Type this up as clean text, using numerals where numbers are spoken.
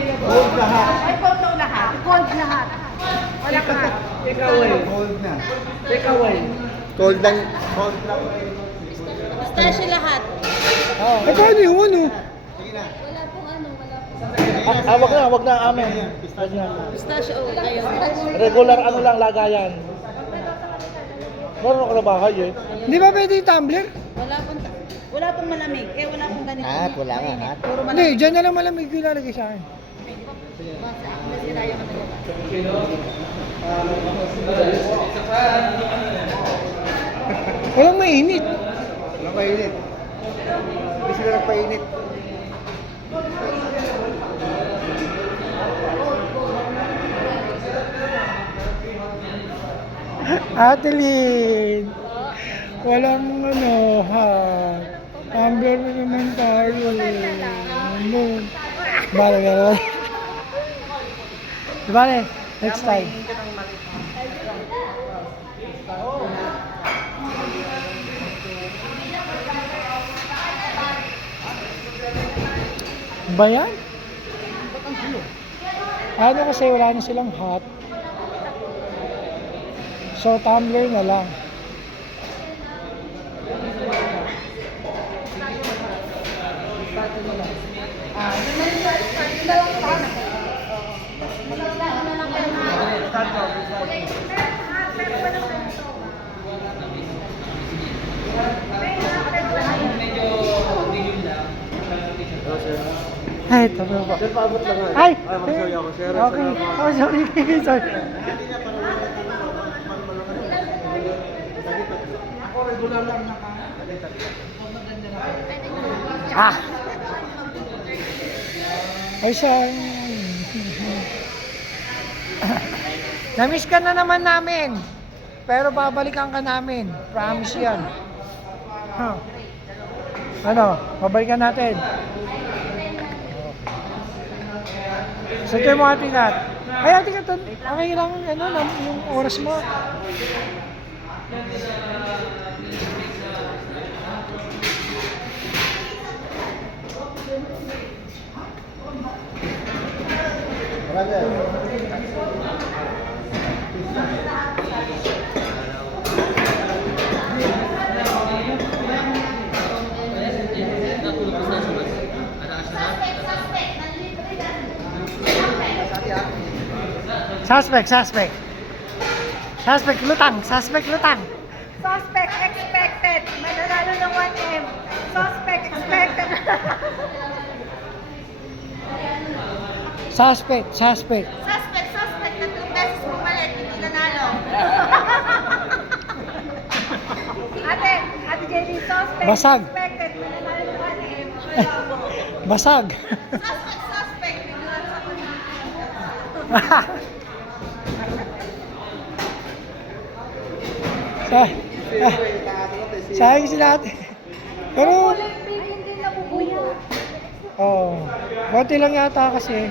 Gold lahat. Ay, gold daw lahat. Gold lahat. Wala ka. Take away. Gold na. Take away. Cold lang. Gold lang. Pistachio lahat. Ay, paano yung ano? Sige na. Wala pong ano, wala pong. Wag na amin. Wag na. Pistachio, kayo. Regular ano lang lagayan. Meron ako na bahay eh. Hindi ba pwede yung tumbler? Wala pong malamig. Eh, wala pong ganito. Hat, wala nga, hat. Puro Hindi, malamig. dyan na lang malamig yung ilalagay sa akin. Mas kinaya ka talaga. Walang mainit. Walang painit. Hindi sila nagpainit. Ate Lynn, walang ano, ha. Tumbler na naman tayo. Ano? Bale. Bale, next time. Ba yan? Ano kasi wala na silang hot. So, tumbler na lang. Ay, tabi po. Sir, paabot lang nga. Ay! Sorry ako, sir. Okay. Oh, sorry. Sorry. Ako, regular lang na Ah! Ay, siya. Namiss ka na naman namin. Pero babalikan ka namin. Promise yan. Huh. Ano? Babalikan natin. So, ito yung mga tinat. Ay, ate ka, okay lang ano, yung oras mo. Suspect, lutang. Suspect expected. Mananalo ng 1M. Suspect expected. Suspect. Suspect. Tatlong beses pumalit. Hindi nanalo. Ate JD, suspect Basag. expected. Mananalo ng 1M. Basag. Suspect. Sayang sila ate. Pero, Hindi nabubuya. oh, konti lang yata kasi. Ay,